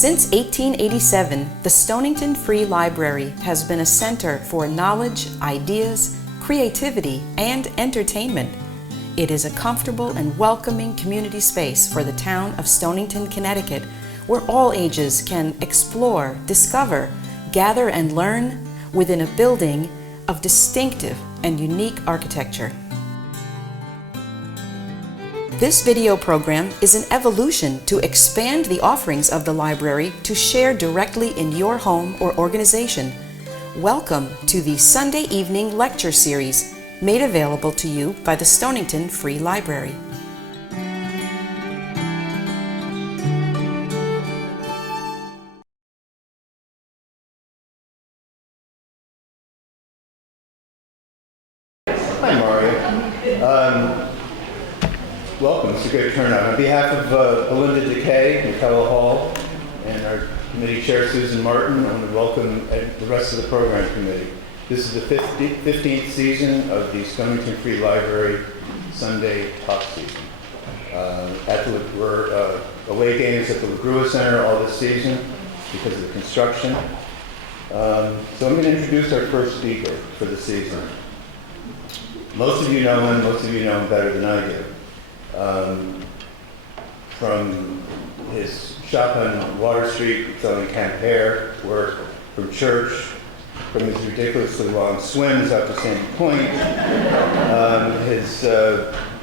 Since 1887, the Stonington Free Library has been a center for knowledge, ideas, creativity, and entertainment. It is a comfortable and welcoming community space for the town of Stonington, Connecticut, where all ages can explore, discover, gather, and learn within a building of distinctive and unique architecture. This video program is an evolution to expand the offerings of the library to share directly in your home or organization. Welcome to the Sunday evening lecture series made available to you by the Stonington Free Library. Hi, Mario. Welcome. It's a great turnout. On behalf of Belinda Decay, McCullough Hall, and our committee chair, Susan Martin, I want to welcome the rest of the program committee. This is the 15th season of the Stonington Free Library Sunday Talk season. We're away games at the withdrew Center all this season because of the construction. So I'm going to introduce our first speaker for the season. Most of you know him. Most of you know him better than I do. From his shop on Water Street selling Quimper work, from church, from his ridiculously long swims out to Sandy Point, his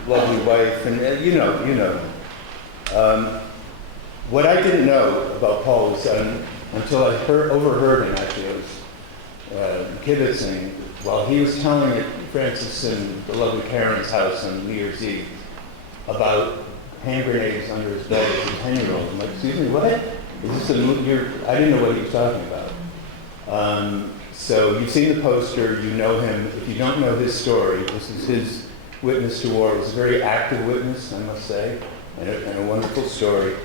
lovely wife, and you know. What I didn't know about Paul was until I overheard him. Actually, I was kibitzing while he was telling it, Francis and the lovely Karen's house on New Year's Eve, about hand grenades under his bed as a 10-year-old. I'm like, excuse me, what? Is this a movie? I didn't know what he was talking about. So you've seen the poster, you know him. If you don't know his story, this is his witness to war. It was a very active witness, I must say, and a wonderful story.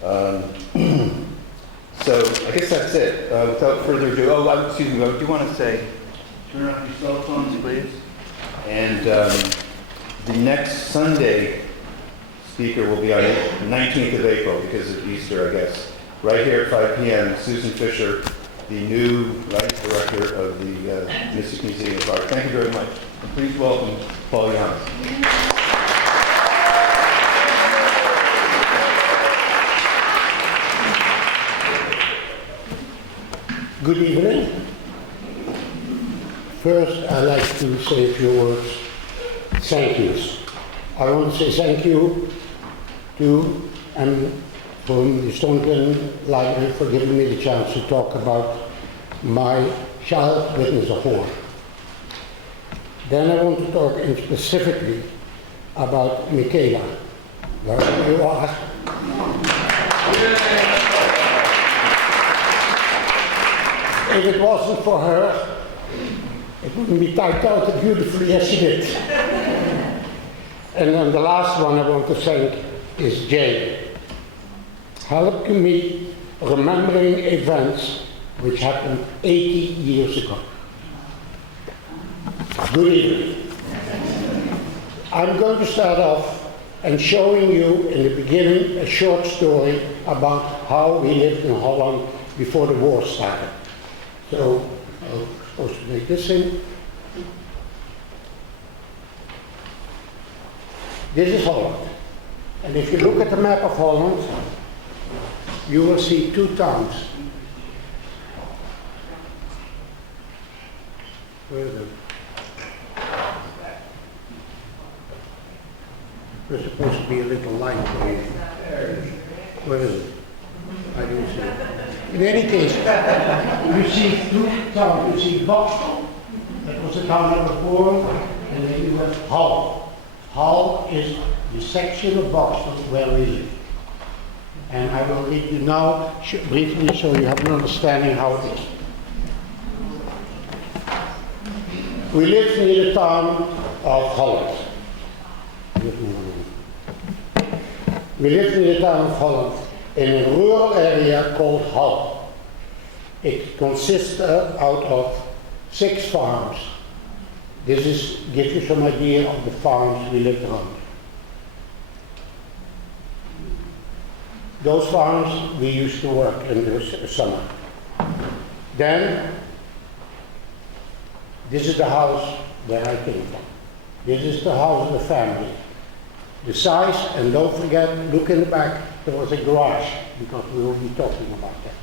So I guess that's it. Without further ado, excuse me, what do you want to say? Turn off your cell phones, please. And the next Sunday speaker will be on the 19th of April because of Easter, I guess. Right here at 5 p.m., Susan Fisher, the new director of the Mystic Museum of Art. Thank you very much. And please welcome Paul Janssens. Good evening. First, I'd like to say a few words. Thank yous. I want to say thank you to and from the Stonington Library for giving me the chance to talk about my child witness of war. Then I want to talk specifically about Michaela. Where you are. If it wasn't for her, it wouldn't be typed out as beautifully as she did. And then the last one I want to thank is Jane. Helped me remembering events which happened 80 years ago. Good evening. I'm going to start off and showing you in the beginning a short story about how we lived in Holland before the war started. So I'm supposed to make this in. This is Holland. And if you look at the map of Holland, you will see two towns. Where is it? There's supposed to be a little line for you. Where is it? I didn't see it. In any case, you see two towns. You see Boxtel, that was the town I was born, and then you have Hull. Hull is the section of Boxtel where we live. And I will read you now briefly so you have an understanding how it is. We live near the town of Holland. We live near the town of Holland in a rural area called Hull. It consists out of 6 farms. This gives you some idea of the farms we lived around. Those farms we used to work in the summer. Then, this is the house where I came from. This is the house of the family. The size, and don't forget, look in the back, there was a garage, because we will be talking about that.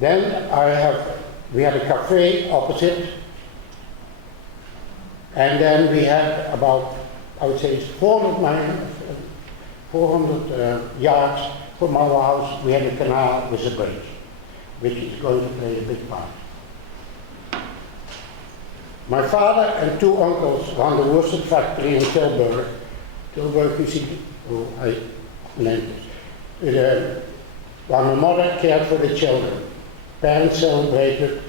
Then we had a cafe opposite, and then we had about, I would say, 400 yards from our house. We had a canal with a bridge, which is going to play a big part. My father and two uncles ran the worsted factory in Tilburg. Tilburg, you see, I named it. While my mother cared for the children. Parents celebrated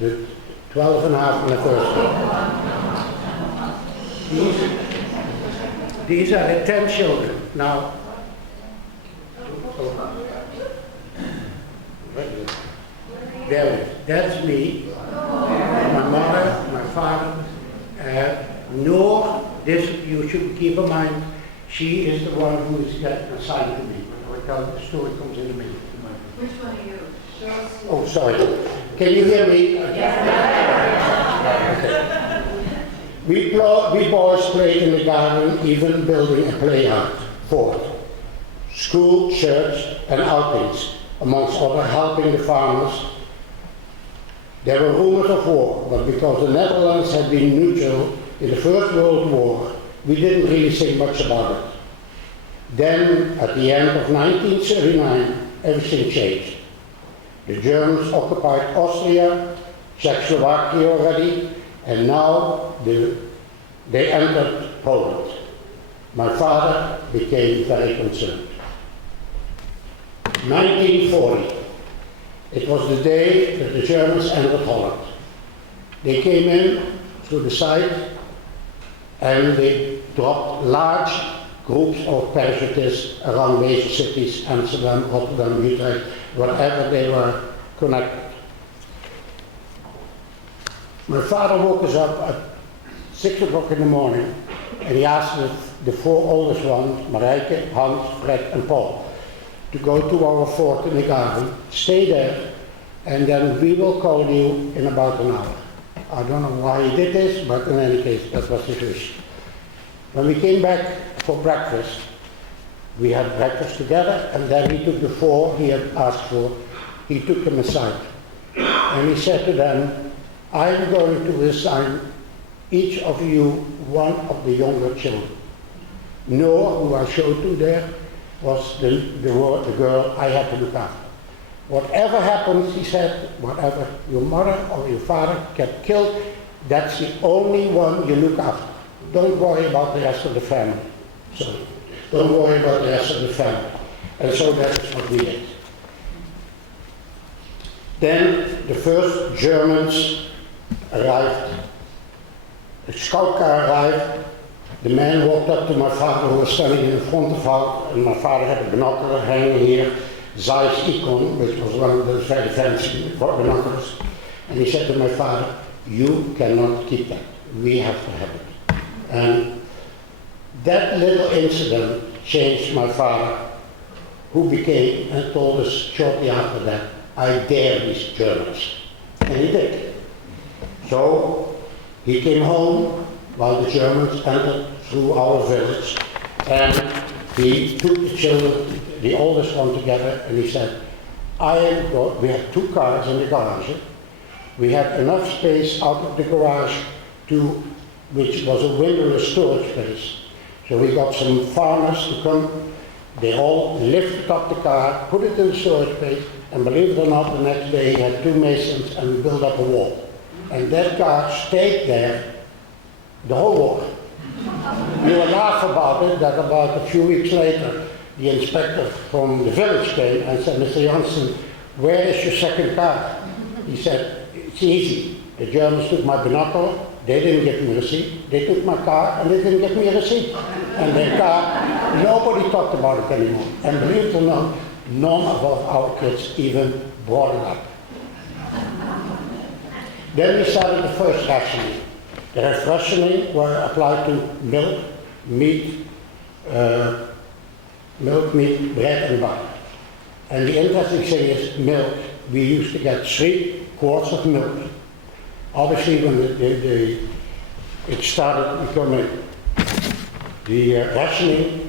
the 12 and a half anniversary. These are the 10 children. Now, there it is. That's me, my mother, my father. Nor, this you should keep in mind, she is the one who is getting assigned to me. The story comes in a minute. Which one are you? Oh, sorry. Can you hear me? We boys played in the garden, even building a playhouse, fort, school, church, and outings, amongst other helping the farmers. There were rumors of war, but because the Netherlands had been neutral in the First World War, we didn't really say much about it. Then, at the end of 1939, everything changed. The Germans occupied Austria, Czechoslovakia already, and now they entered Poland. My father became very concerned. 1940. It was the day that the Germans entered Holland. They came in through the side and they dropped large groups of parachutists around major cities, Amsterdam, Rotterdam, Utrecht, wherever they were connected. My father woke us up at 6 o'clock in the morning and he asked the four oldest ones, Marijke, Hans, Fred and Paul, to go to our fort in the garden, stay there, and then we will call you in about an hour. I don't know why he did this, but in any case, that was his wish. When we came back for breakfast, we had breakfast together, and then he took the four he had asked for, he took them aside. And he said to them, I'm going to assign each of you one of the younger children. Noah, who I showed you there, was the girl I had to look after. Whatever happens, he said, whatever your mother or your father get killed, that's the only one you look after. Don't worry about the rest of the family. So, don't worry about the rest of the family. And so that's what we did. Then the first Germans arrived. A scout car arrived. The man walked up to my father who was standing in the front of house, and my father had a binocular hanging here, Zeiss Icon, which was one of those very fancy binoculars. And he said to my father, you cannot keep that. We have to have it. And that little incident changed my father, who became, and told us shortly after that, I dare these Germans. And he did. So he came home while the Germans entered through our village, and he took the children, the oldest one together, and he said, we had 2 cars in the garage. We had enough space out of the garage which was a windowless storage space. So we got some farmers to come, they all lifted up the car, put it in the storage space, and believe it or not, the next day he had 2 masons and we built up a wall. And that car stayed there the whole war. We will laugh about it, that about a few weeks later, the inspector from the village came and said, Mr. Janssen, where is your second car? He said, it's easy. The Germans took my binocular, they didn't give me a receipt. They took my car and they didn't give me a receipt. And their car, nobody talked about it anymore. And believe it or not, none of our kids even brought it up. Then we started the first rationing. The rationing were applied to milk, meat, milk, meat, bread and butter. And the interesting thing is milk. We used to get 3 quarts of milk. Obviously when it started becoming the rationing,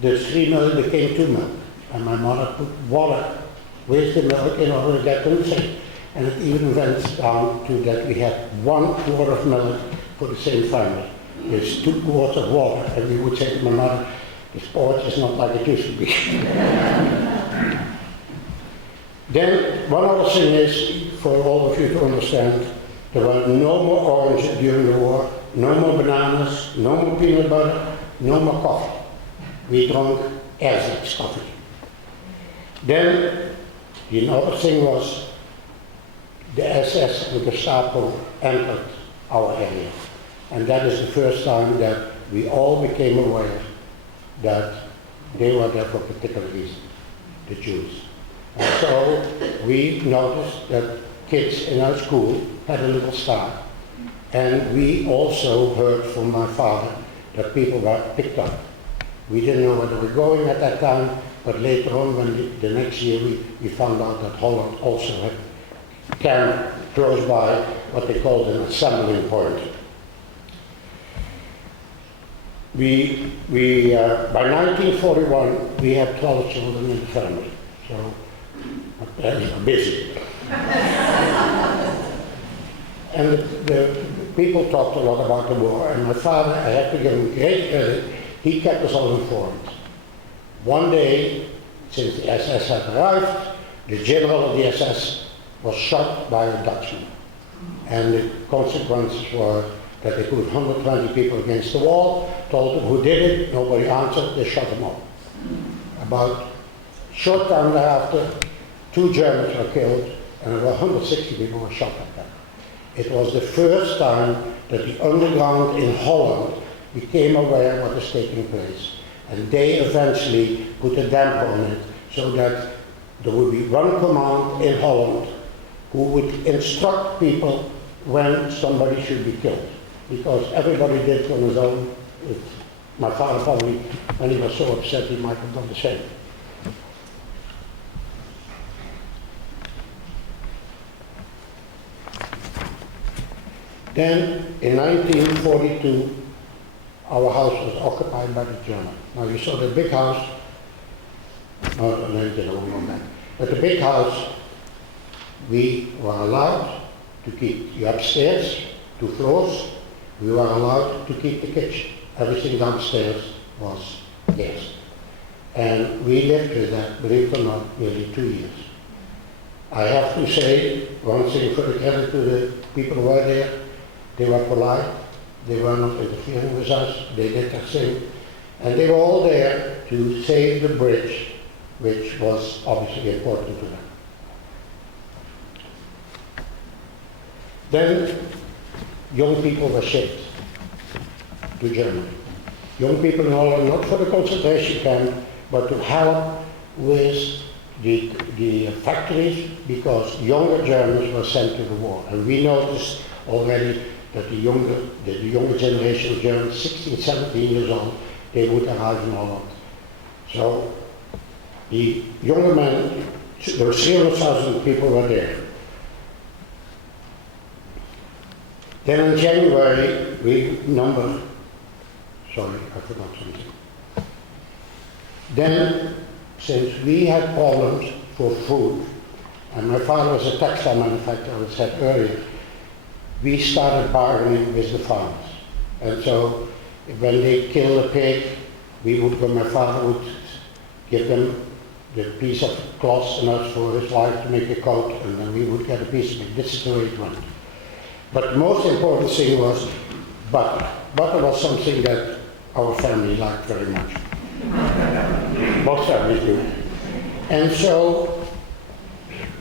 the 3 milk became 2 milk. And my mother put water with the milk in order to get them the same. And it even went down to that we had 1 quart of milk for the same family. There's 2 quarts of water, and we would say to my mother, this porridge is not like it used to be. Then, one other thing is, for all of you to understand, there were no more oranges during the war, no more bananas, no more peanut butter, no more coffee. We drank Janssens coffee. Then, the other thing was, the SS and the Gestapo entered our area. And that is the first time that we all became aware that they were there for a particular reason, the Jews. And so we noticed that kids in our school had a little star. And we also heard from my father that people were picked up. We didn't know where they were going at that time, but later on, when the next year we found out that Holland also had a camp close by, what they called an assembling point. By 1941, we had 12 children in the family, so my parents were busy. And the people talked a lot about the war, and my father, I have to give him great credit, he kept us all informed. One day, since the SS had arrived, the general of the SS was shot by a Dutchman. And the consequences were that they put 120 people against the wall, told them who did it, nobody answered, they shot them all. About a short time thereafter, 2 Germans were killed, and there were 160 people who were shot at that. It was the first time that the underground in Holland became aware of what was taking place. And they eventually put a damper on it, so that there would be one command in Holland who would instruct people when somebody should be killed. Because everybody did it on his own. My father probably, when he was so upset, he might have done the same. Then, in 1942, our house was occupied by the Germans. Now you saw the big house, no, you don't know that. But the big house, we were allowed to keep the upstairs, 2 floors. We were allowed to keep the kitchen. Everything downstairs was theirs. And we lived with that, believe it or not, nearly 2 years. I have to say one thing for the credit to the people who were there. They were polite, they were not interfering with us, they did their thing. And they were all there to save the bridge, which was obviously important to them. Then young people were shipped to Germany. Young people in Holland, not for the concentration camp, but to help with the factories, because younger Germans were sent to the war. And we noticed already that the younger generation of Germans, 16, 17 years old, they would arrive in Holland. So the younger men, there were 300,000 people were there. Then in January, we numbered, sorry, I forgot something. Then, since we had problems for food, and my father was a textile manufacturer, as I said earlier, we started bargaining with the farmers. And so, when they killed a pig, my father would give them the piece of cloth and us for his wife to make a coat, and then we would get a piece of it. This is the way it went. But the most important thing was butter. Butter was something that our family liked very much. Most families do. And so,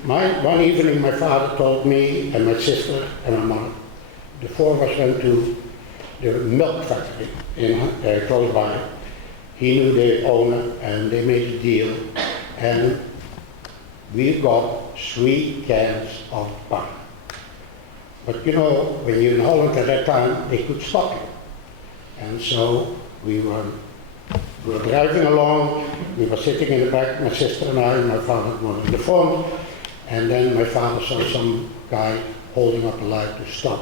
one evening my father told me and my sister and my mother, the 4 of us went to the milk factory in close by. He knew the owner and they made a deal, and we got 3 cans of butter. But you know, when you're in Holland at that time, they could stop you. And so we were We were driving along, we were sitting in the back, my sister and I, and my father was on the phone, and then my father saw some guy holding up a light to stop.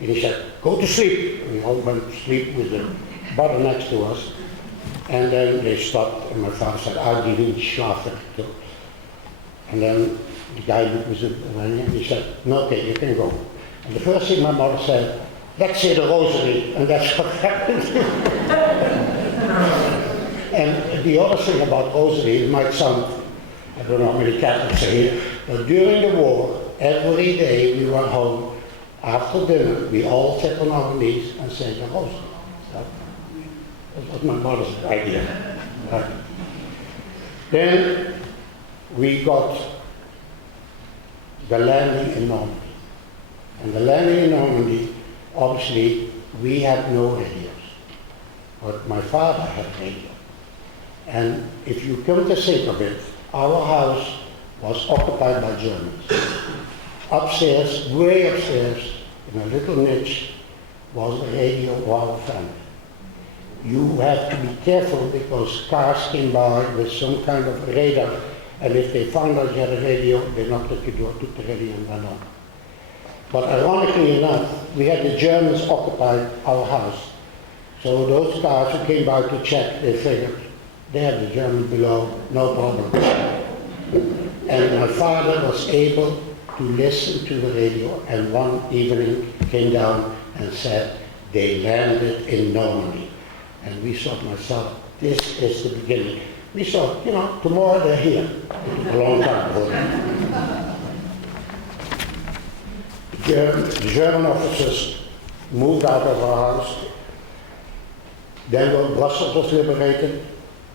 And he said, "Go to sleep." And we all went to sleep with the bottle next to us. And then they stopped, and my father said, "I didn't schlafen." And then the guy looked with the ring, and he said, "No, okay, you can go." And the first thing my mother said, "Let's say the rosary," and that's what happened. And the other thing about rosary, it might sound, I don't know how many Catholics are here, but during the war, every day we went home, after dinner, we all sat on our knees and sang the rosary. That was my mother's idea. Right. Then we got the landing in Normandy. And the landing in Normandy, obviously, we had no radios. But my father had radio. And if you come to think of it, our house was occupied by Germans. Upstairs, way upstairs, in a little niche, was the radio of our family. You have to be careful because cars came by with some kind of radar, and if they found out you had a radio, they knocked at your door, took the radio and went on. But ironically enough, we had the Germans occupy our house. So those cars who came by to check, they figured, they had the German below, no problem. And my father was able to listen to the radio, and one evening came down and said, they landed in Normandy. And we thought, myself, this is the beginning. We thought, you know, tomorrow they're here. It took a long time before that. The German officers moved out of our house. Then Brussels was liberated.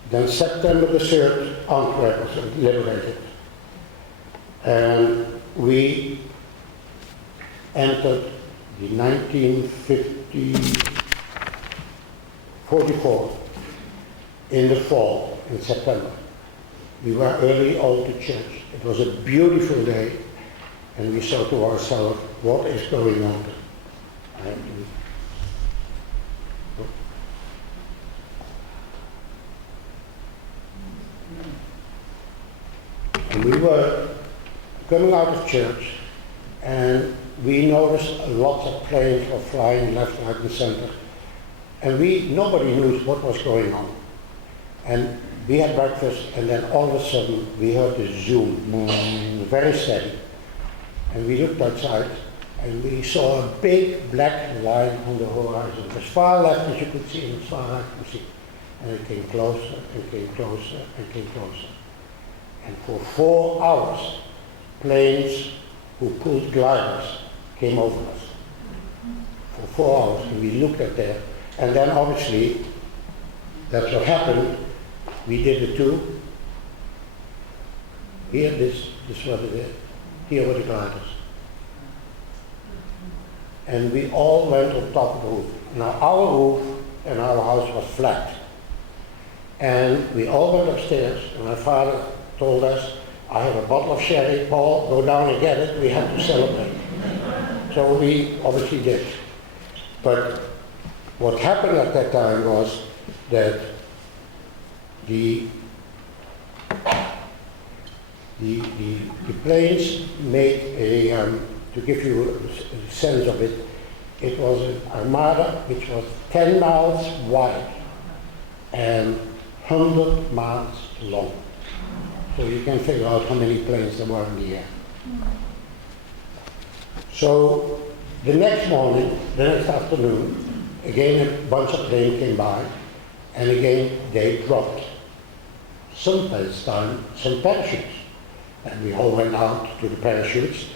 Then September the 3rd, Antwerp was liberated. And we entered the 1944 in the fall, in September. We were early all to church. It was a beautiful day, and we thought to ourselves, what is going on? And we were coming out of church, and we noticed lots of planes were flying left, right, and center. And nobody knew what was going on. And we had breakfast, and then all of a sudden we heard the zoom, very steady. And we looked outside, and we saw a big black line on the horizon, as far left as you could see, and as far right as you could see. And it came closer, and came closer, and came closer. And for 4 hours, planes who pulled gliders came over us. For 4 hours, and we looked at that. And then obviously, that's what happened. We did it too. Here, this is what it is. Here were the gliders. And we all went on top of the roof. Now our roof and our house was flat. And we all went upstairs, and my father told us, I have a bottle of sherry, Paul, go down and get it, we have to celebrate. So we obviously did. But what happened at that time was that the planes made a, to give you a sense of it, it was an armada which was 10 miles wide and 100 miles long. So you can figure out how many planes there were in the air. So the next morning, the next afternoon, again a bunch of planes came by, and again they dropped this time some parachutes. And we all went out to the parachutes,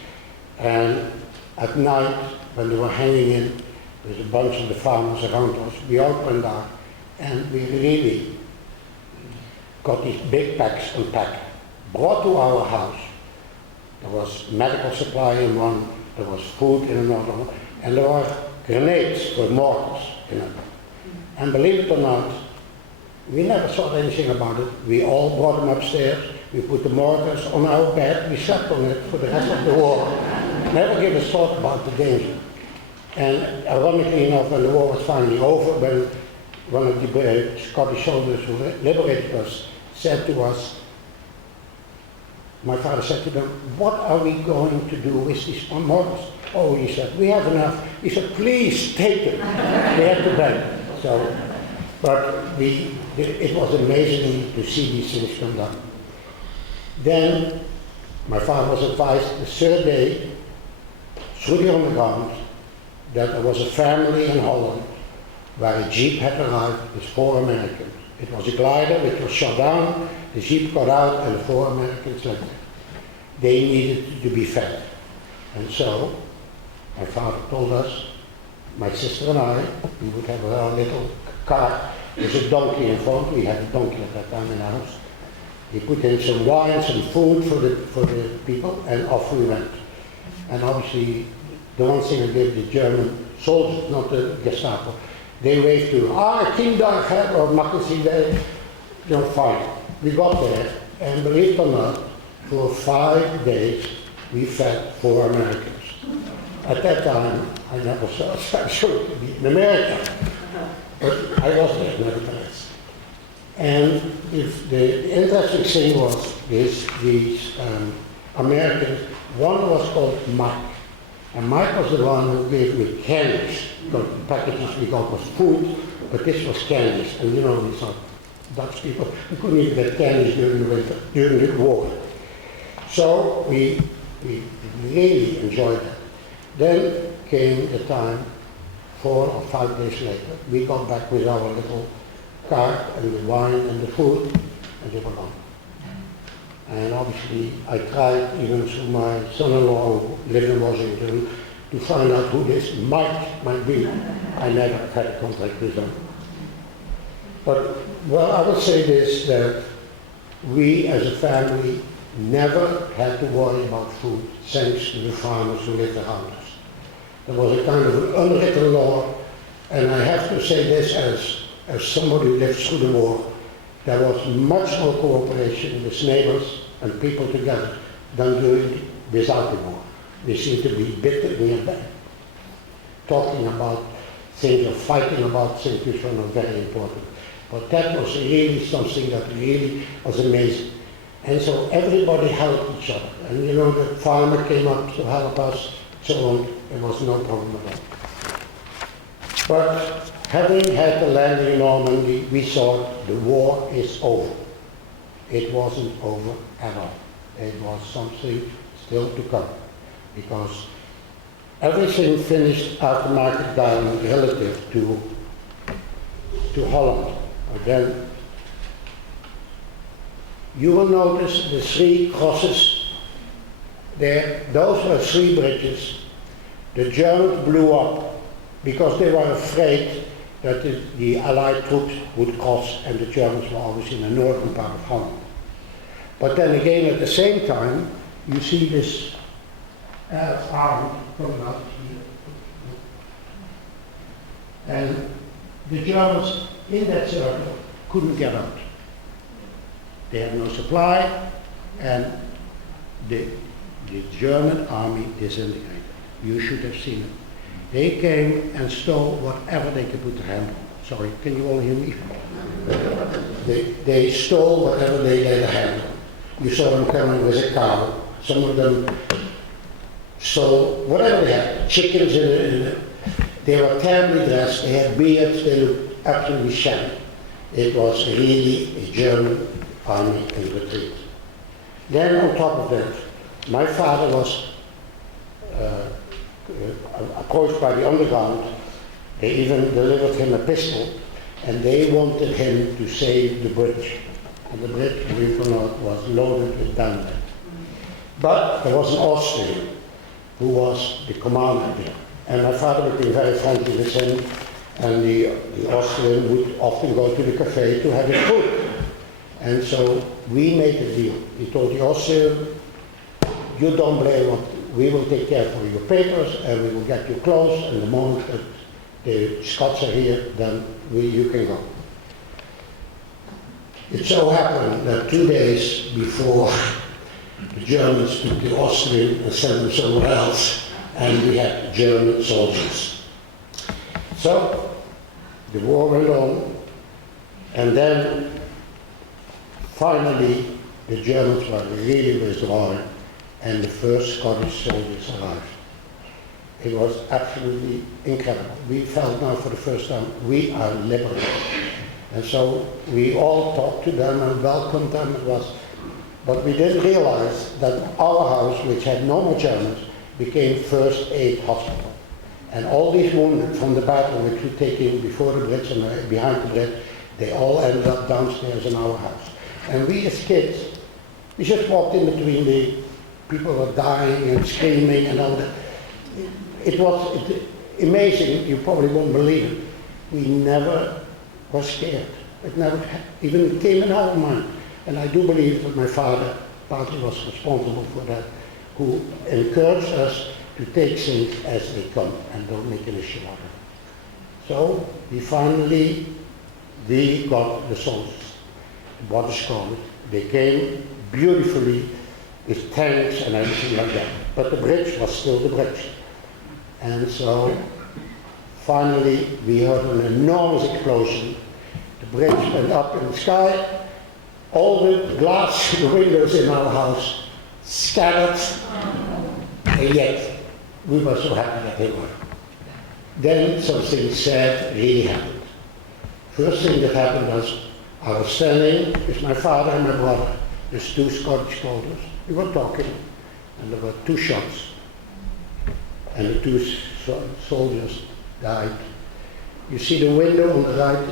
and at night, when they were hanging in with a bunch of the farmers around us, we all went out, and we really got these big packs unpacked, brought to our house. There was medical supply in one, there was food in another one, and there were grenades for mortars in it. And believe it or not, we never thought anything about it. We all brought them upstairs, we put the mortars on our bed, we slept on it for the rest of the war. Never gave a thought about the danger. And ironically enough, when the war was finally over, when one of the Scottish soldiers who liberated us, said to us, my father said to them, what are we going to do with these models? Oh, he said, we have enough. He said, please take them. We had to beg. So, but it was amazing to see these things come down. Then my father was advised the third day through the underground that there was a family in Holland where a jeep had arrived with 4 Americans. It was a glider which was shot down, the jeep got out and the 4 Americans lived there. They needed to be fed. And so my father told us, my sister and I, we would have our little cart with a donkey in front. We had a donkey at that time in our house. He put in some wine, some food for the people, and off we went. And obviously, the one thing I gave the German soldiers, not the Gestapo, they waved to, Kinderhead, or Makasi, fine. We got there, and believe it or not, for 5 days, we fed 4 Americans. At that time, I never saw special to be in America, but I was there nevertheless. And if the interesting thing was these Americans, one was called Mike, and Mike was the one who gave me candies. The packages we got was food, but this was candies, and we thought Dutch people we couldn't even get candies during the winter, during the war. So we really enjoyed that. Then came the time, 4 or 5 days later, we got back with our little cart and the wine and the food, and they were gone. And obviously I tried, even through my son-in-law who lived in Washington, to find out who this might be. I never had a contact with them. But, well, I would say this, that we as a family never had to worry about food, thanks to the farmers who lived around us. There was a kind of an unwritten law, and I have to say this as somebody who lived through the war, there was much more cooperation with neighbors and people together than doing without the war. We seem to be bitter nearby, talking about things or fighting about things which were not very important. But that was really something that really was amazing. And so everybody helped each other. And the farmer came up to help us, so on. There was no problem at all. But having had the land in Normandy, we thought the war is over. It wasn't over at all. It was something still to come. Because everything finished after Market Garden relative to Holland. But then you will notice the 3 crosses there. Those were 3 bridges. The Germans blew up because they were afraid that the Allied troops would cross, and the Germans were always in the northern part of Holland. But then again, at the same time, you see this arm coming out here. And the Germans in that circle couldn't get out. They had no supply, and the German army disintegrated. You should have seen it. They came and stole whatever they could put their hand on. Sorry, can you all hear me? They stole whatever they laid their hand on. You saw them coming with a cow. Some of them stole whatever they had. Chickens they were terribly dressed. They had beards. They looked absolutely shabby. It was really a German army in retreat. Then on top of that, my father was approached by the underground. They even delivered him a pistol, and they wanted him to save the bridge. And the bridge, believe it or not, was loaded with dynamite. But there was an Austrian who was the commander there. And my father became very friendly with him, and the Austrian would often go to the cafe to have his food. And so we made a deal. He told the Austrian, you don't blame what, we will take care for your papers, and we will get you clothes, and the moment that the Scots are here, then you can go. It so happened that 2 days before the Germans took the Austrian and sent them somewhere else, and we had German soldiers. So the war went on, And then finally the Germans were really withdrawing and the first Scottish soldiers arrived. It was absolutely incredible. We felt now for the first time we are liberated. And so we all talked to them and welcomed them. But we didn't realize that our house, which had no more Germans, became first aid hospital. And all these wounded from the battle which we taken before the bridge and behind the bridge, they all ended up downstairs in our house. And we as kids, we just walked in between the people were dying and screaming and all that. It was amazing, you probably won't believe it. We never were scared. It never even came in our mind. And I do believe that my father partly was responsible for that, who encouraged us to take things as they come and don't make an issue out of it. So we finally got the soldiers, the British College. They came beautifully with tanks and everything like that. But the bridge was still the bridge. And so finally we heard an enormous explosion. The bridge went up in the sky. All the glass, the windows in our house scattered, and yet we were so happy that they were. Then something sad really happened. First thing that happened was I was standing with my father and my brother, there's two Scottish soldiers. We were talking, and there were two shots, and the two soldiers died. You see the window on the right,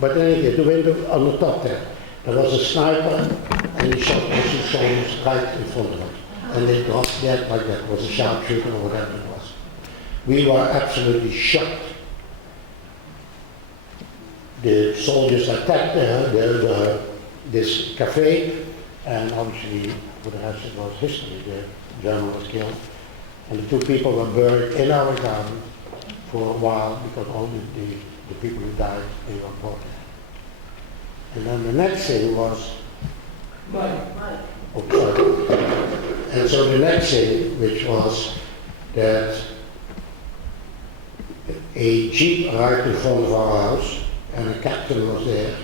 but anyway, the window on the top there was a sniper, and he shot the two soldiers right in front of us. And they dropped dead like that. It was a sharpshooter or whatever it was. We were absolutely shocked. The soldiers attacked this cafe, and obviously for the rest it was history. The German was killed. And the two people were buried in our garden for a while because all the people who died, they were brought there. And then the next thing was, and so the next thing, which was that a jeep arrived in front of our house, and a captain was there,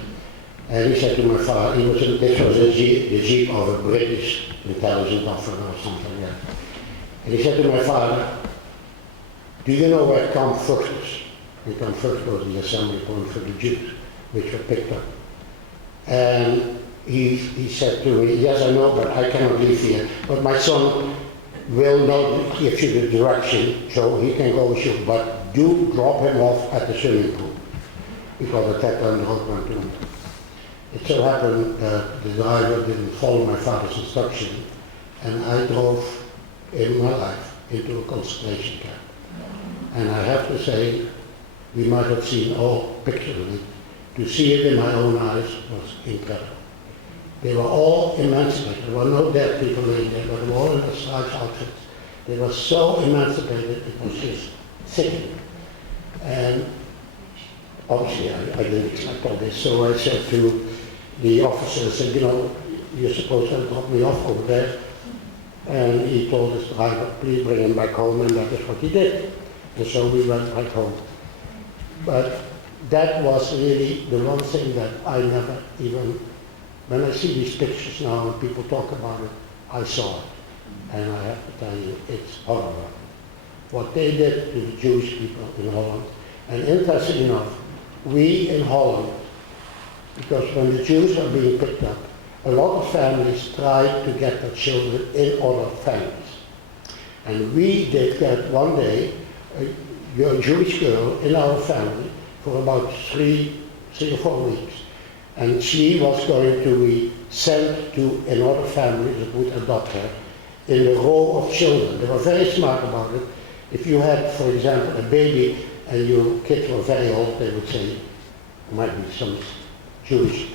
and he said to my father, this was the jeep of a British intelligence officer or something, yeah. And he said to my father, do you know where Camp Vlucht is? And Camp Vlucht was the assembly point for the Jews, which were picked up. And he said to me, yes, I know, but I cannot leave here. But my son will not give you the direction, so he can go with you, but do drop him off at the swimming pool, because at that time the road went to him. It so happened that the driver didn't follow my father's instruction, and I drove in my life into a concentration camp. And I have to say, we might have seen all pictures of it. To see it in my own eyes was incredible. They were all emancipated. There were no dead people in there, but they were all in the stripes outfits. They were so emancipated, it was just sickening. And obviously I didn't expect all this, so I said to the officer, I said, you know, you're supposed to drop me off over there. And he told his driver, please bring him back home, and that is what he did. And so we went back home. But that was really the one thing that I never even, when I see these pictures now and people talk about it, I saw it. And I have to tell you, it's horrible. What they did to the Jewish people in Holland. And interesting enough, we in Holland, because when the Jews were being picked up, a lot of families tried to get their children in other families. And we did get one day a Jewish girl in our family for about three or 4 weeks. And she was going to be sent to another family that would adopt her in a row of children. They were very smart about it. If you had, for example, a baby and your kids were very old, they would say, might be some Jewish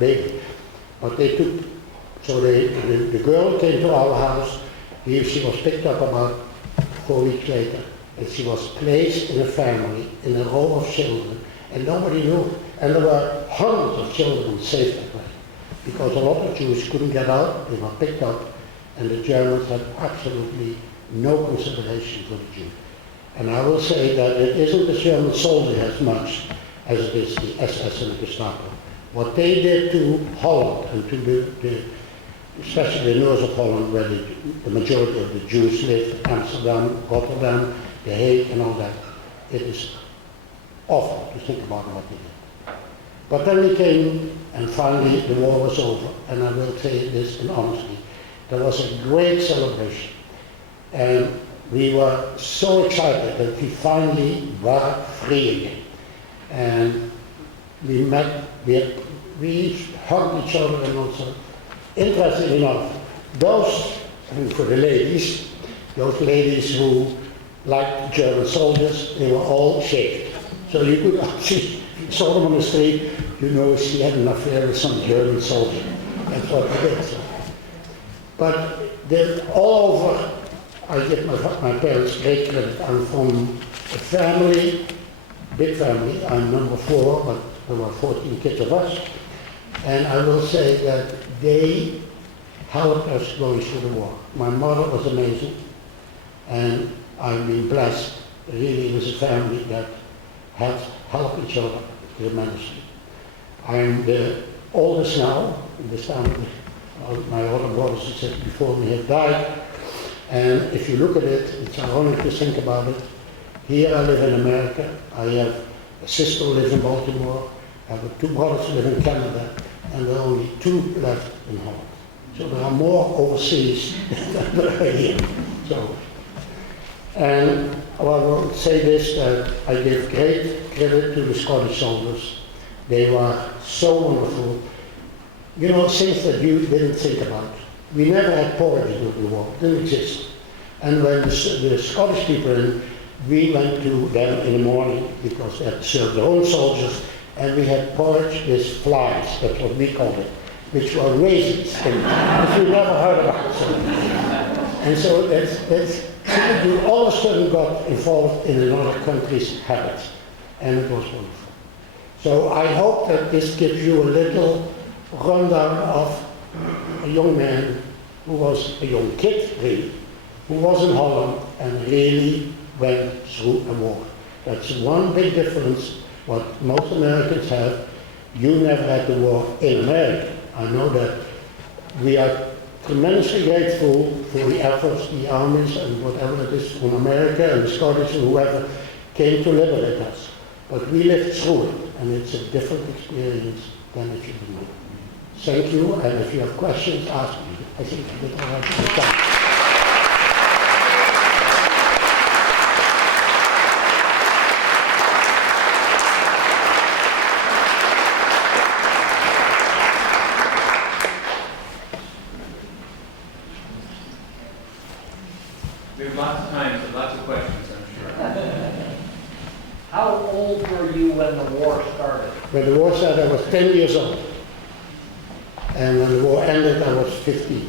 baby. But they took, so the girl came to our house. She was picked up about 4 weeks later, and she was placed in a family, in a row of children, and nobody knew. And there were hundreds of children saved that way, because a lot of Jews couldn't get out, they were picked up, and the Germans had absolutely no consideration for the Jews. And I will say that it isn't the German soldier as much as it is the SS and the Gestapo. What they did to Holland and to especially the north of Holland, where the majority of the Jews lived, Amsterdam, Rotterdam, The Hague and all that, it is awful to think about what they did. But then we came, and finally the war was over, and I will say this in honesty, there was a great celebration. And we were so excited that we finally were free again. And we met, we hugged each other, and also, interesting enough, those, and for the ladies, those ladies who liked German soldiers, they were all shaved. So you could actually, if you saw them on the street, you know she had an affair with some German soldier. That's what they did. So. But all over, I give my parents great credit. I'm from a family, big family. I'm number 4, but there were 14 kids of us. And I will say that they helped us going through the war. My mother was amazing, and I've been blessed really with a family that has helped each other tremendously. I'm the oldest now in this family. My other brothers and sisters before me have died. And if you look at it, it's ironic to think about it. Here I live in America. I have a sister who lives in Baltimore. I have 2 brothers who live in Canada. And there are only 2 left in Holland. So there are more overseas than there are here. So, and I will say this, that I give great credit to the Scottish soldiers. They were so wonderful. You know, things that you didn't think about. We never had porridge during the war, it didn't exist. And when the Scottish people, we went to them in the morning because they had to serve their own soldiers, and we had porridge with flies, that's what we called it, which were raisins, which we never heard about. So. And so you all of a sudden got involved in another country's habits, and it was wonderful. So I hope that this gives you a little rundown of a young man who was a young kid, really, who was in Holland and really went through a war. That's one big difference, what most Americans have. You never had the war in America. I know that we are tremendously grateful for the efforts, the armies and whatever it is from America and the Scottish and whoever came to liberate us. But we lived through it, and it's a different experience than if you didn't. Thank you, and if you have questions, ask me. I think you did all right for the time. We have lots of time, so lots of questions, I'm sure. How old were you when the war started? When the war started, I was 10 years old. And when the war ended, I was 15.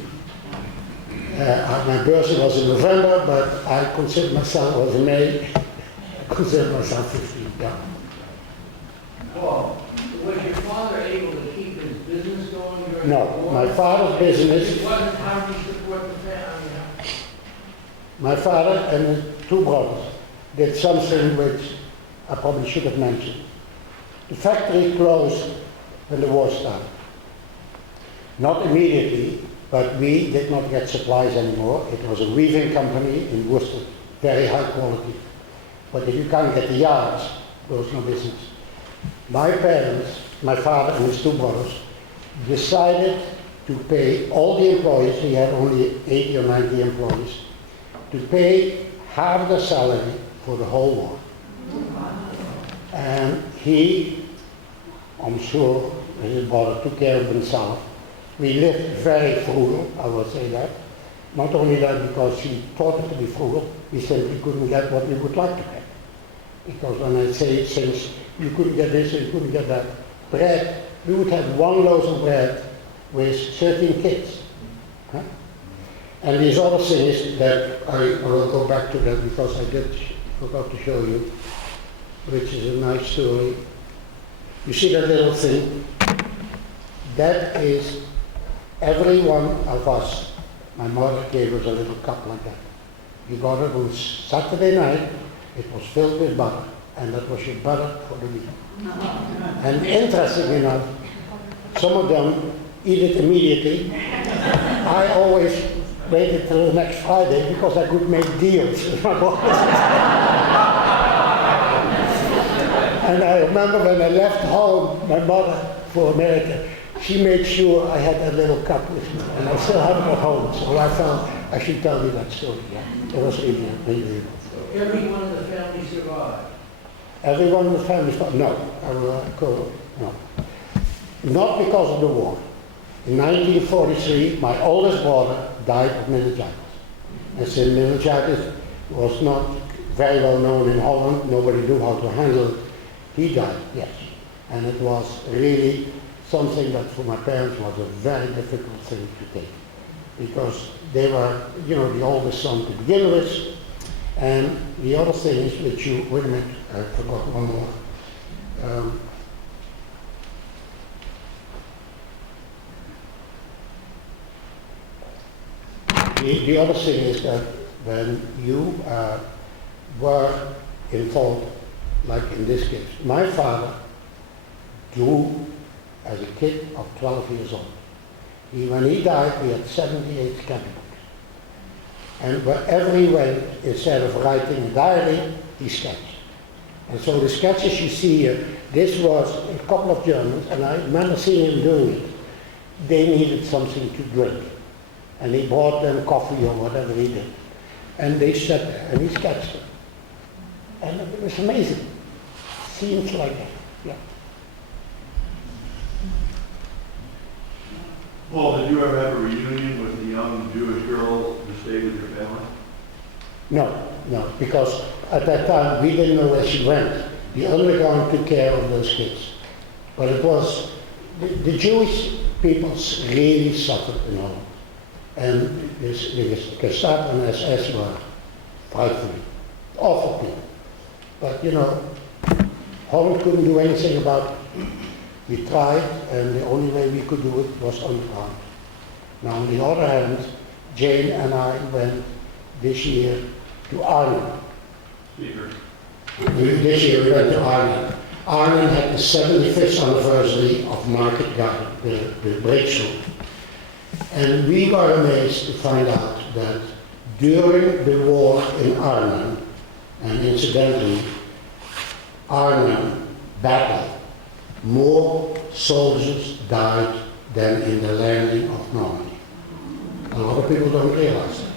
My birthday was in November, but I consider myself, was in May, I consider myself 15, yeah. Well, was your father able to keep his business going during No, the war? my father's business, He wasn't, how did he support the family? my father and his 2 brothers did something which I probably should have mentioned. The factory closed when the war started. Not immediately, but we did not get supplies anymore. It was a weaving company in Worcester, very high quality. But if you can't get the yards, there was no business. My parents, my father and his 2 brothers, decided to pay all the employees, he had only 80 or 90 employees, to pay half the salary for the whole war. And he, I'm sure, his brother took care of himself. We lived very frugal, I will say that. Not only that, because he taught it to be frugal, we simply couldn't get what we would like to get. Because when I say things, you couldn't get this, you couldn't get that. Bread, we would have 1 loaf of bread with 13 kids. Huh? And these other things that I will go back to that because I forgot to show you, which is a nice story. You see that little thing? That is every one of us. My mother gave us a little cup like that. We got it on Saturday night, It was filled with butter, and that was your butter for the week. And interesting enough, some of them eat it immediately. I always waited till the next Friday because I could make deals with my boss. And I remember when I left home, my mother for America, she made sure I had that little cup with me, and I still have it at home. So I felt I should tell you that story. Yeah, it was really. Everyone in the family survived. Everyone in the family survived. No, no, not because of the war. In 1943, my oldest brother died of meningitis. And since meningitis was not very well known in Holland, nobody knew how to handle it. He died, yes. And it was really something that for my parents was a very difficult thing to take. Because they were, the oldest son to begin with. And the other thing is that wait a minute, I forgot one more. The other thing is that when you were involved, like in this case, my father drew as a kid of 12 years old. When he died, we had 78 sketchbooks. And wherever he went, instead of writing a diary, he sketched. And so the sketches you see here, this was a couple of Germans, and I remember seeing him doing it. They needed something to drink. And he brought them coffee or whatever he did. And they sat there, and he sketched them. And it was amazing. Scenes like that, yeah. Paul, did you ever have a reunion with the young Jewish girl who stayed with your family? No, because at that time we didn't know where she went. The underground took care of those kids. But it was, the Jewish peoples really suffered in Holland. And the Gestapo and SS were frightfully awful people. But Holland couldn't do anything about it. We tried, and the only way we could do it was underground. Now, on the other hand, Jane and I went this year to Arnhem. This year we went to Arnhem. Arnhem had the 75th anniversary of Market Garden, the breakthrough. And we were amazed to find out that during the war in Arnhem, and incidentally, Arnhem battle, more soldiers died than in the landing of Normandy. A lot of people don't realize that.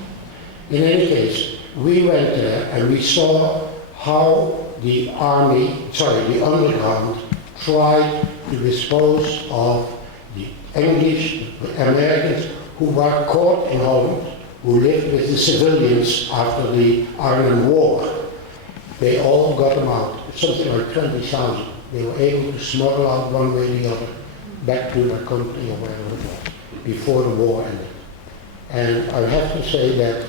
In any case, we went there and we saw how the underground tried to dispose of the English, the Americans who were caught in Holland, who lived with the civilians after the Arnhem War. They all got them out, something like 20,000. They were able to smuggle out one way or the other back to their country or wherever it was before the war ended. And I have to say that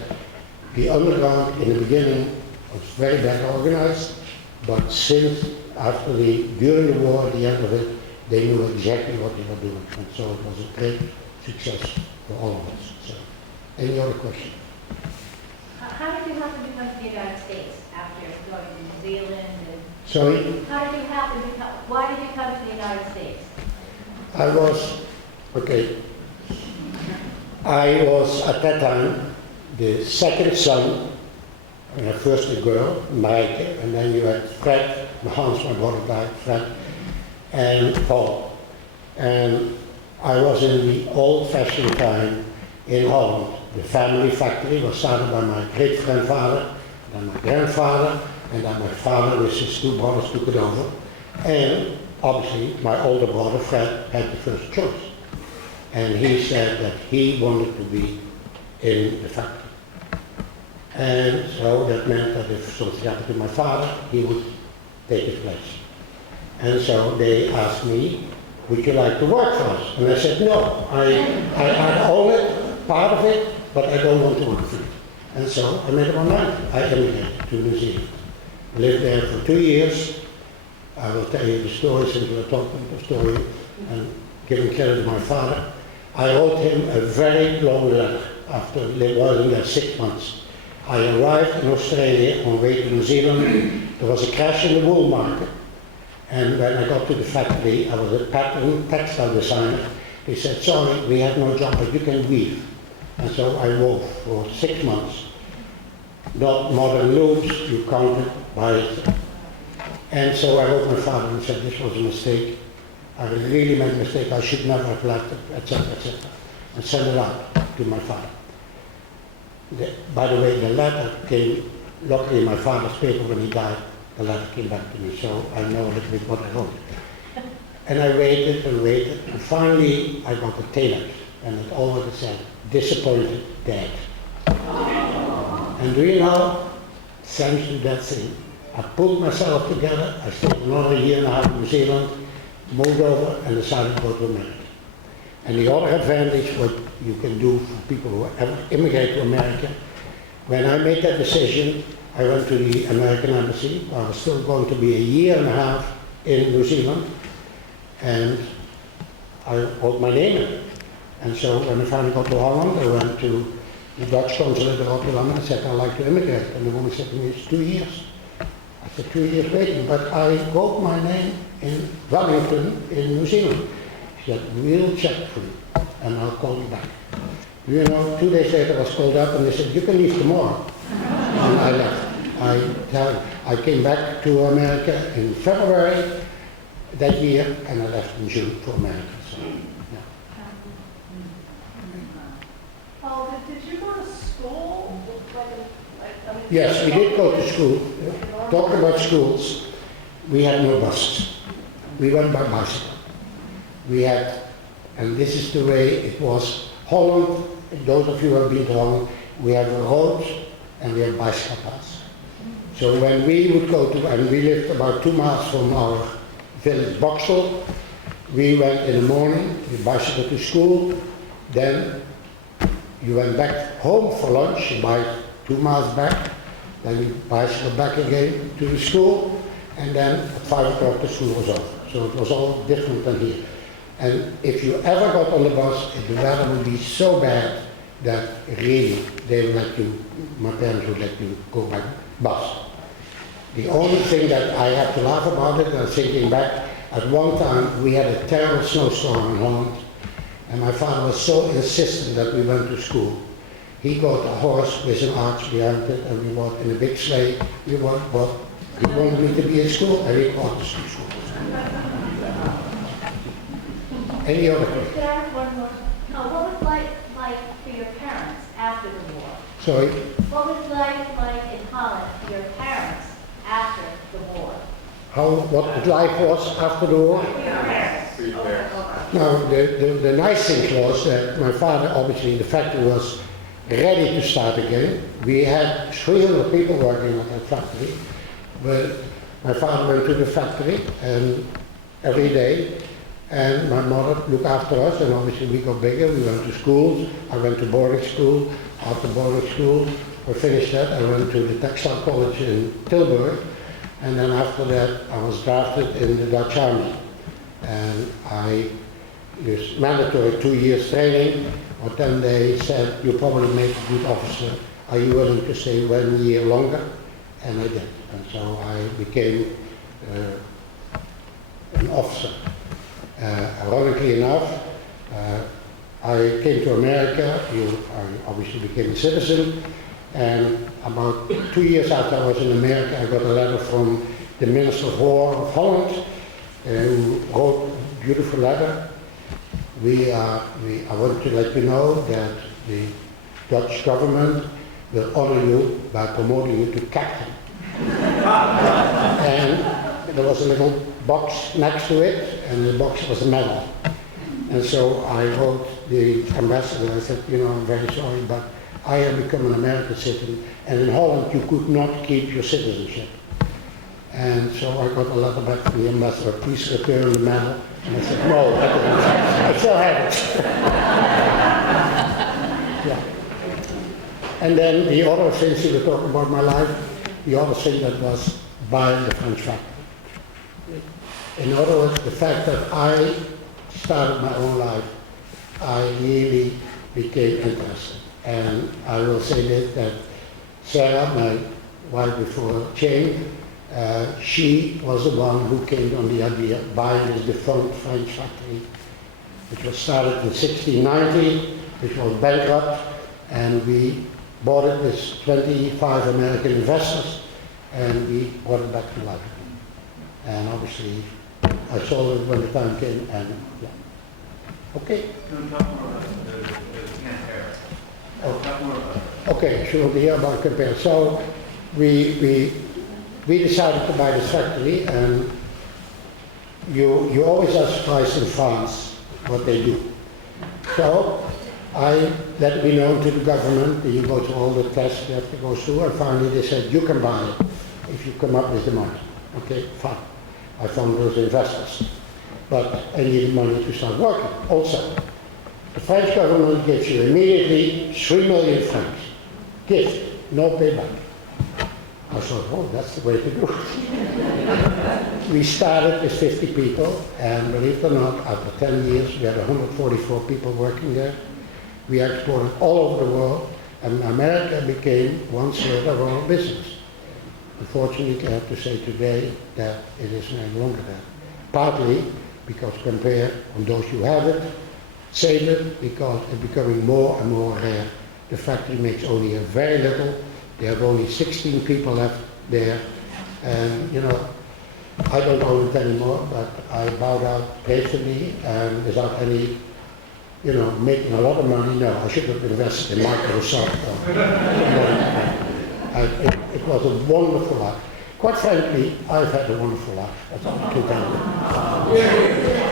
the underground in the beginning was very bad organized, but during the war, at the end of it, they knew exactly what they were doing. And so it was a great success for all of us. So, any other question? How did you happen to come to the United States after going to New Zealand? Sorry? How did you happen to come? Why did you come to the United States? I was at that time the second son, first a girl, Maaike, and then you had Fred, Hans, my brother died, Fred, and Paul. And I was in the old-fashioned time in Holland. The family factory was started by my great-grandfather, then my grandfather, and then my father with his two brothers took it over. And obviously my older brother, Fred, had the first choice. And he said that he wanted to be in the factory. And so that meant that if something happened to my father, he would take his place. And so they asked me, would you like to work for us? And I said, no, I own it, part of it, but I don't want to work for it. And so I made up my mind. I emigrated to New Zealand. Lived there for 2 years. I will tell you the story since we're talking the story and giving credit to my father. I wrote him a very long letter after living there 6 months. I arrived in Australia on the way to New Zealand. There was a crash in the wool market. And when I got to the factory, I was a pattern textile designer. They said, sorry, we have no job, but you can weave. And so I wove for 6 months. Not modern loops, you counted by it. And so I wrote my father and said, this was a mistake. I really made a mistake, I should never have left it, etc., etc. And sent it out to my father. By the way, the letter came, luckily my father's paper when he died, the letter came back to me, so I know a little bit what I wrote. And I waited and waited, and finally I got the tailor, and it always said, disappointed, dead. And do you know, thanks to that thing, I pulled myself together, I stayed another year and a half in New Zealand, moved over and decided to go to America. And the other advantage, what you can do for people who ever immigrate to America, when I made that decision, I went to the American Embassy. I was still going to be a year and a half in New Zealand, and I wrote my name in. And so when I finally got to Holland, I went to the Dutch consulate in Rotterdam and said, I'd like to immigrate. And the woman said to me, it's 2 years. I said, 2 years waiting, but I wrote my name in Wellington in New Zealand. She said, we'll check for you, and I'll call you back. You know, 2 days later I was called up and they said, you can leave tomorrow. And I left. I came back to America in February that year, and I left in June for America. So, yeah. Oh, did you go to school? Yes, we did go to school. Talking about schools, we had no buses. We went by bicycle. We had, and this is the way it was, Holland, those of you who have been to Holland, we have a road and we have bicycle paths. So when we would go to, and we lived about 2 miles from our village Boxtel, we went in the morning, we bicycled to school, then you went back home for lunch, you bike 2 miles back, then you bicycle back again to the school, and then at 5 o'clock the school was over. So it was all different than here. And if you ever got on the bus, the weather would be so bad that really they would let you, my parents would let you go by bus. The only thing that I have to laugh about it, thinking back, at one time we had a terrible snowstorm in Holland, and my father was so insistent that we went to school. He got a horse with an arch behind it, and we went in a big sleigh. He wanted me to be in school, and we brought us to school. Any other questions? Can I ask one more? No, what was life like for your parents after the war? Sorry? What was life like in Holland for your parents after the war? What life was after the war? For your parents. Now, the nice thing was that my father, obviously, the factory was ready to start again. We had 300 people working at that factory, but my father went to the factory and every day, and my mother looked after us, and obviously we got bigger, we went to schools. I went to boarding school. After boarding school, I finished that, I went to the textile college in Tilburg, and then after that I was drafted in the Dutch Army. And it was mandatory 2 years training, but then they said, you probably make a good officer, are you willing to stay 1 year longer? And I did, and so I became an officer. Ironically enough, I came to America, I obviously became a citizen, and about 2 years after I was in America, I got a letter from the Minister of War of Holland, who wrote a beautiful letter. I want to let you know that the Dutch government will honor you by promoting you to captain. And there was a little box next to it, and the box was a medal. And so I wrote the ambassador, I said, I'm very sorry, but I have become an American citizen, and in Holland you could not keep your citizenship. And so I got a letter back from the ambassador, please return the medal. And I said, no, I still have it. Yeah. And then the other thing, you were talking about my life, the other thing that was buying the French factory. In other words, the fact that I started my own life, I really became interested. And I will say this, that Sarah, my wife before Jane, she was the one who came on the idea of buying this defunct French factory, which was started in 1690, which was bankrupt, and we bought it with 25 American investors, and we brought it back to life. And obviously, I sold it when the time came, and yeah. Okay. Okay, so we'll be here about Quimper. So we decided to buy this factory, and you always are surprised in France what they do. So I let it be known to the government that you go through all the tests you have to go through, and finally they said, you can buy it if you come up with the money. Okay, fine. I found those investors. But I needed money to start working also. The French government gives you immediately 3 million francs. Gift, no payback. I thought, oh, that's the way to do it. We started with 50 people, and believe it or not, after 10 years, we had 144 people working there. We exported all over the world, and America became 1/3 of our business. Unfortunately, I have to say today that it is no longer that. Partly because Quimper, on those who have it, save it, because it's becoming more and more rare. The factory makes only a very little. They have only 16 people left there, and you know, I don't own it anymore, but I bowed out gracefully and without any, you know, making a lot of money. No, I should have invested in Microsoft. It was a wonderful life. Quite frankly, I've had a wonderful life. That's all I can tell you.